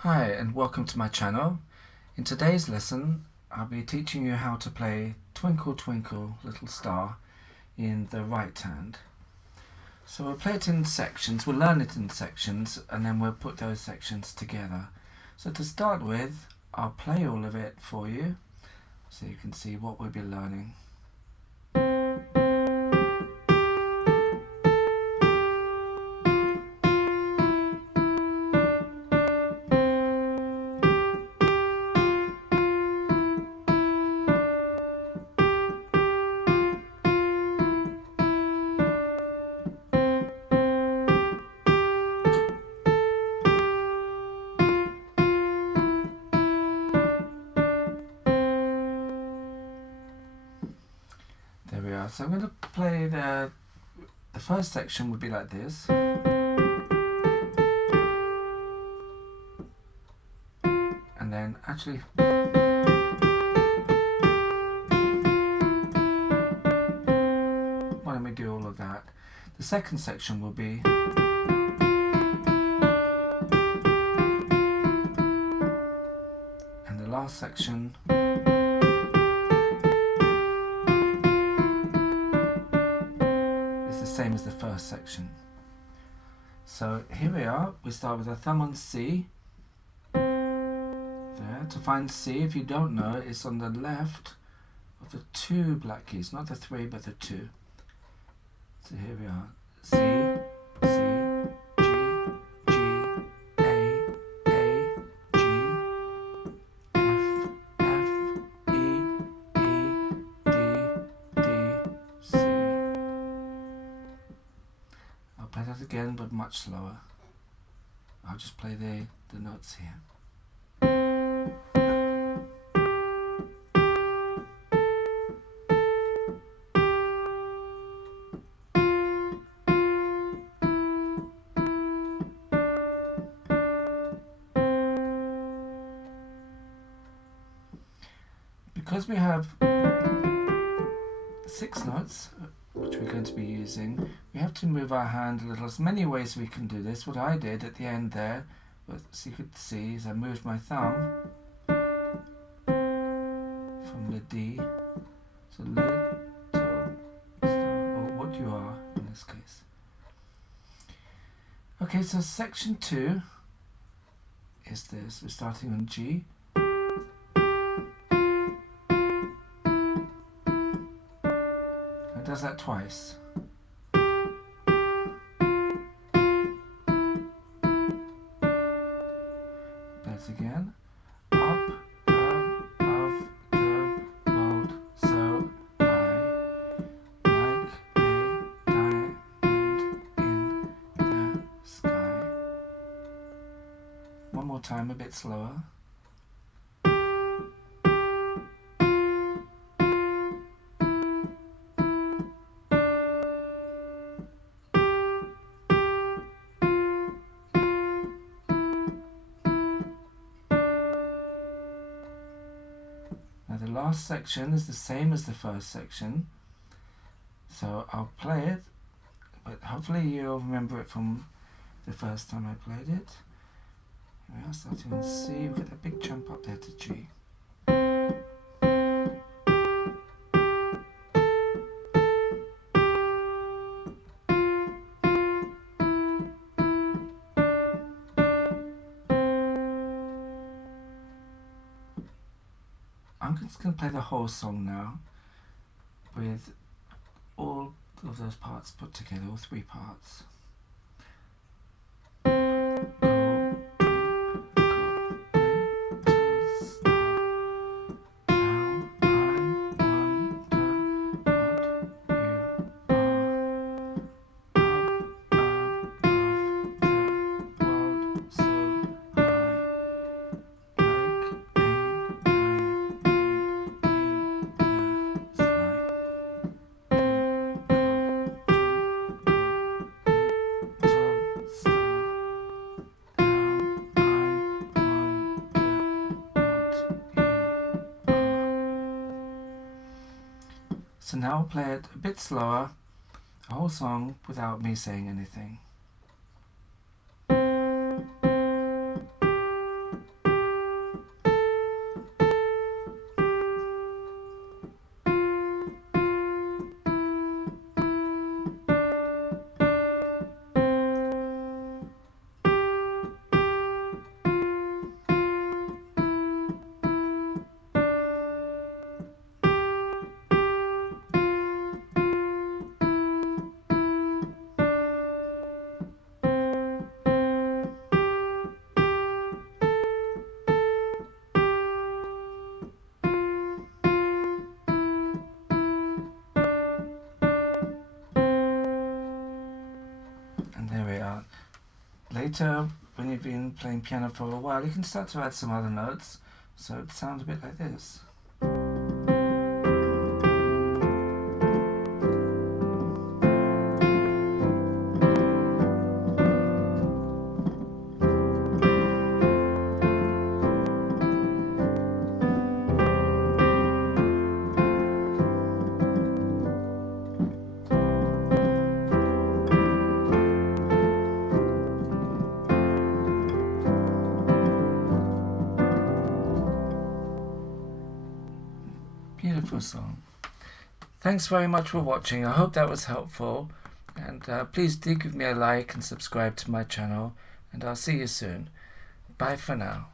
Hi and welcome to my channel. In today's lesson I'll be teaching you how to play Twinkle Twinkle Little Star in the right hand. So we'll play it in sections, we'll learn it in sections and then we'll put those sections together. So to start with, I'll play all of it for you so you can see what we'll be learning. There we are. So I'm going to play the first section would be like this. And then actually why don't we do all of that? The second section will be and the last section same as the first section. So here we are, we start with a thumb on C. There, to find C, if you don't know, it's on the left of the two black keys, not the three but the two. So here we are, C, C, G, G, A, G, F, F, E, E, D, D, C. I'll play that again, but much slower. I'll just play the notes here. Because we have 6 notes, which we're going to be using, we have to move our hand a little. There's many ways we can do this. What I did at the end there, as you could see, is I moved my thumb from the D, so little star, or what you are in this case. Okay, so section 2 is this. We're starting on G. Does that twice. Play it again. Up above the world so high, like a diamond in the sky. One more time, a bit slower. Now the last section is the same as the first section, so I'll play it, but hopefully you'll remember it from the first time I played it. Here we are, starting on C, we've got that big jump up there to G. I'm just going to play the whole song now with all of those parts put together, all 3 parts. So now I'll play it a bit slower, the whole song without me saying anything. computer, when you've been playing piano for a while, you can start to add some other notes, so it sounds a bit like this. Beautiful song. Thanks very much for watching. I hope that was helpful, and please do give me a like and subscribe to my channel, and I'll see you soon. Bye for now.